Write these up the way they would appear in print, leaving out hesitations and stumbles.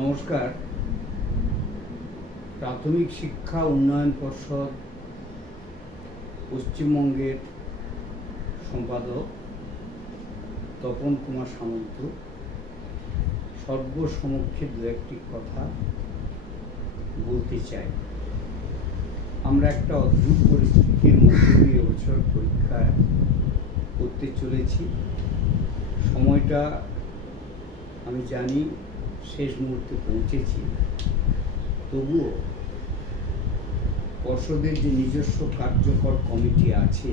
নমস্কার। প্রাথমিক শিক্ষা উন্নয়ন পর্ষদ পশ্চিমবঙ্গের সম্পাদক তপন কুমার সামন্ত সর্বসমক্ষে দু একটি কথা বলতে চাই। আমরা একটা অদ্ভুত পরিস্থিতির মধ্যে দিয়ে এবছর পরীক্ষা করতে চলেছি। সময়টা আমি জানি শেষ মুহূর্তে পৌঁছেছি, তবুও পর্ষদের যে নিজস্ব কার্যকর কমিটি আছে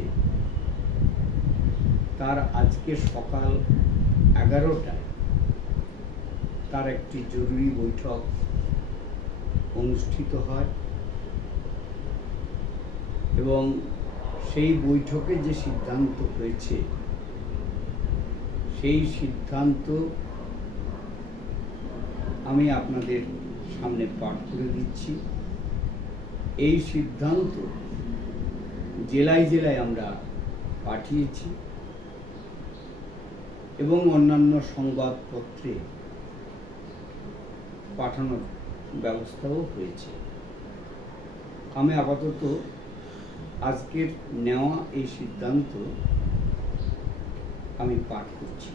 তার আজকে সকাল 11টায় তার একটি জরুরি বৈঠক অনুষ্ঠিত হয় এবং সেই বৈঠকে যে সিদ্ধান্ত হয়েছে সেই সিদ্ধান্ত আমি আপনাদের সামনে পাঠ করে দিচ্ছি। এই সিদ্ধান্ত জেলায় জেলায় আমরা পাঠিয়েছি এবং অন্যান্য সংবাদপত্রে পাঠানোর ব্যবস্থাও হয়েছে। আমি আপাতত আজকের নেওয়া এই সিদ্ধান্ত আমি পাঠ করছি।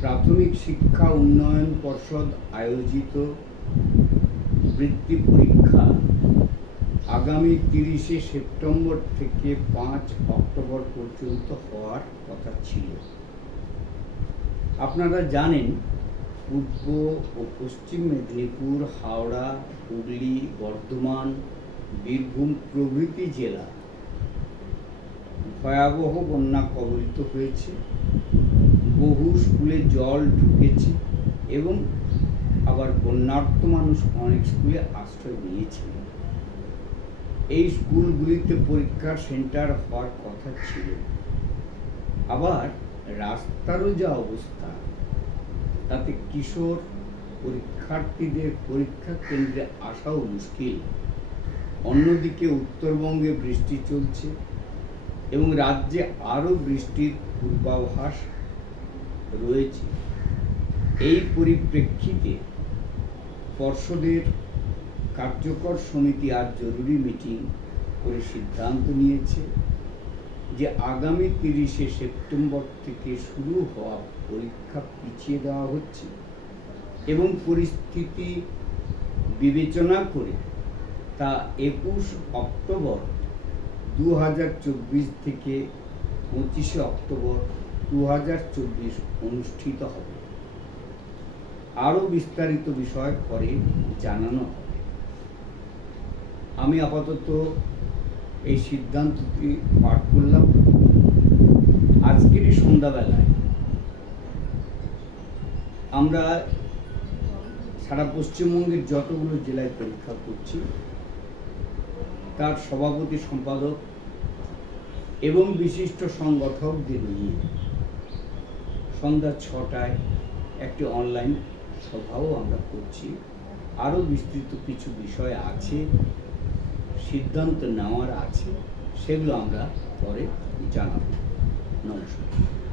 প্রাথমিক শিক্ষা উন্নয়ন পর্ষদ আয়োজিত বৃত্তি পরীক্ষা আগামী 30শে সেপ্টেম্বর থেকে 5 অক্টোবর পর্যন্ত হওয়ার কথা ছিল। আপনারা জানেন, পূর্ব ও পশ্চিম মেদিনীপুর, হাওড়া, হুগলি, বর্ধমান, বীরভূম প্রভৃতি জেলা ভয়াবহ বন্যা কবলিত হয়েছে। বহু স্কুলে জল ঢুকেছে এবং আবার বন্যার্ত মানুষ অনেক স্কুলে আশ্রয় নিয়েছিল। এই স্কুলগুলিতে পরীক্ষার সেন্টার হওয়ার কথা ছিল। আবার রাস্তারও যা অবস্থা, তাতে কিশোর পরীক্ষার্থীদের পরীক্ষা কেন্দ্রে আসাও মুশকিল। অন্যদিকে উত্তরবঙ্গে বৃষ্টি চলছে এবং রাজ্যে আরও বৃষ্টির পূর্বাভাস রয়েছে। এই পরিপ্রেক্ষিতে পর্ষদের কার্যকর সমিতি আজ জরুরি মিটিং করে সিদ্ধান্ত নিয়েছে যে আগামী 30শে সেপ্টেম্বর থেকে শুরু হওয়া পরীক্ষা পিছিয়ে দেওয়া হচ্ছে এবং পরিস্থিতি বিবেচনা করে তা 21 অক্টোবর 2024 থেকে 25শে অক্টোবর 2024 অনুষ্ঠিত হবে। আরও বিস্তারিত বিষয় পরে জানানো হবে। আমি আপাতত এই সিদ্ধান্তটি পাঠ করলাম। আজকেরই সন্ধ্যাবেলায় আমরা সারা পশ্চিমবঙ্গের যতগুলো জেলায় পরীক্ষা করছি তার সভাপতি, সম্পাদক এবং বিশিষ্ট সংগঠকদের নিয়ে সন্ধ্যা 6টায় একটি অনলাইন সভাও আমরা করছি। আরও বিস্তৃত কিছু বিষয় আছে, সিদ্ধান্ত নেওয়ার আছে, সেগুলো আমরা পরে জানাবো। নমস্কার।